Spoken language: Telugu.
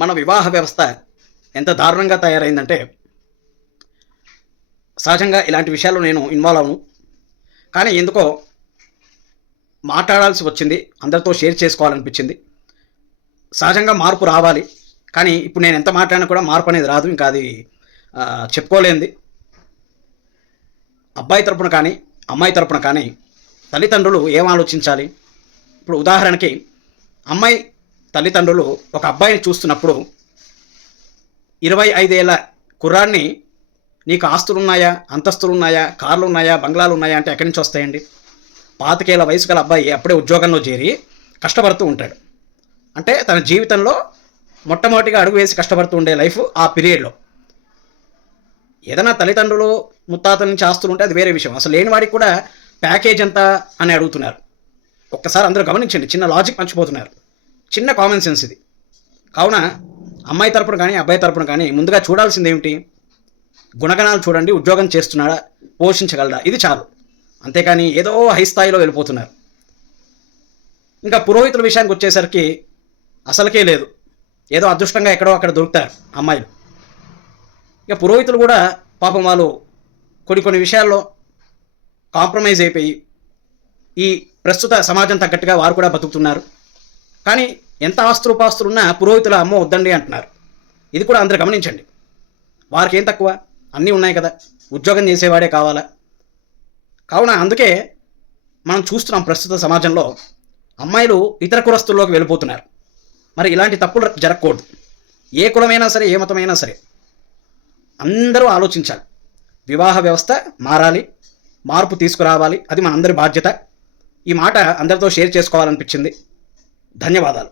మన వివాహ వ్యవస్థ ఎంత దారుణంగా తయారైందంటే, సహజంగా ఇలాంటి విషయాల్లో నేను ఇన్వాల్వ్ అవ్వను. కానీ ఎందుకో మాట్లాడాల్సి వచ్చింది. అందరితో షేర్ చేసుకోవాలనిపించింది. సహజంగా మార్పు రావాలి. కానీ ఇప్పుడు నేను ఎంత మాట్లాడినా కూడా మార్పు అనేది రాదు. ఇంకా అది చెప్పుకోలేనిది. అబ్బాయి తరపున కానీ, అమ్మాయి తరపున కానీ తల్లిదండ్రులు ఏం ఆలోచించాలి? ఇప్పుడు ఉదాహరణకి అమ్మాయి తల్లిదండ్రులు ఒక అబ్బాయిని చూస్తున్నప్పుడు 25 ఏళ్ల కుర్రాడిని నీకు ఆస్తులున్నాయా, అంతస్తులున్నాయా, కార్లున్నాయా, బంగ్లాలున్నాయా అంటే ఎక్కడి నుంచి వస్తాయండి? 25 ఏళ్ల వయసు గల అబ్బాయి అప్పుడే ఉద్యోగంలో చేరి కష్టపడుతూ ఉంటాడు. అంటే తన జీవితంలో మొట్టమొదటిగా అడుగు వేసి కష్టపడుతూ ఉండే లైఫ్ ఆ పీరియడ్లో. ఏదైనా తల్లిదండ్రులు ముత్తాతల నుంచి ఆస్తులు ఉంటే అది వేరే విషయం. అసలు లేని వాడికి కూడా ప్యాకేజ్ ఎంత అని అడుగుతున్నారు. ఒక్కసారి అందరూ గమనించండి, చిన్న లాజిక్ మర్చిపోతున్నారు. చిన్న కామన్ సెన్స్ ఇది. కావున అమ్మాయి తరపున కానీ అబ్బాయి తరపున కానీ ముందుగా చూడాల్సింది ఏమిటి? గుణగణాలు చూడండి. ఉద్యోగం చేస్తున్నాడా, పోషించగలడా, ఇది చాలు. అంతేకాని ఏదో హై స్థాయిలో వెళ్ళిపోతున్నారు. ఇంకా పురోహితుల విషయానికి వచ్చేసరికి అసలుకే లేదు. ఏదో అదృష్టంగా ఎక్కడో అక్కడ దొరుకుతారు అమ్మాయిలు. ఇక పురోహితులు కూడా పాపం వాళ్ళు కొన్ని విషయాల్లో కాంప్రమైజ్ అయిపోయి ఈ ప్రస్తుత సమాజం తగ్గట్టుగా వారు కూడా బతుకుతున్నారు. కానీ ఎంత ఆస్తులుపాస్తులున్నా పురోహితుల అమ్మో వద్దండి అంటున్నారు. ఇది కూడా అందరూ గమనించండి. వారికి ఏం తక్కువ? అన్నీ ఉన్నాయి కదా, ఉద్యోగం చేసేవాడే కావాలా? కావున అందుకే మనం చూస్తున్నాం ప్రస్తుత సమాజంలో అమ్మాయిలు ఇతర కులస్తుల్లోకి వెళ్ళిపోతున్నారు. మరి ఇలాంటి తప్పులు జరగకూడదు. ఏ కులమైనా సరే, ఏ మతమైనా సరే అందరూ ఆలోచించాలి. వివాహ వ్యవస్థ మారాలి, మార్పు తీసుకురావాలి. అది మనందరి బాధ్యత. ఈ మాట అందరితో షేర్ చేసుకోవాలనిపించింది. ధన్యవాదాలు.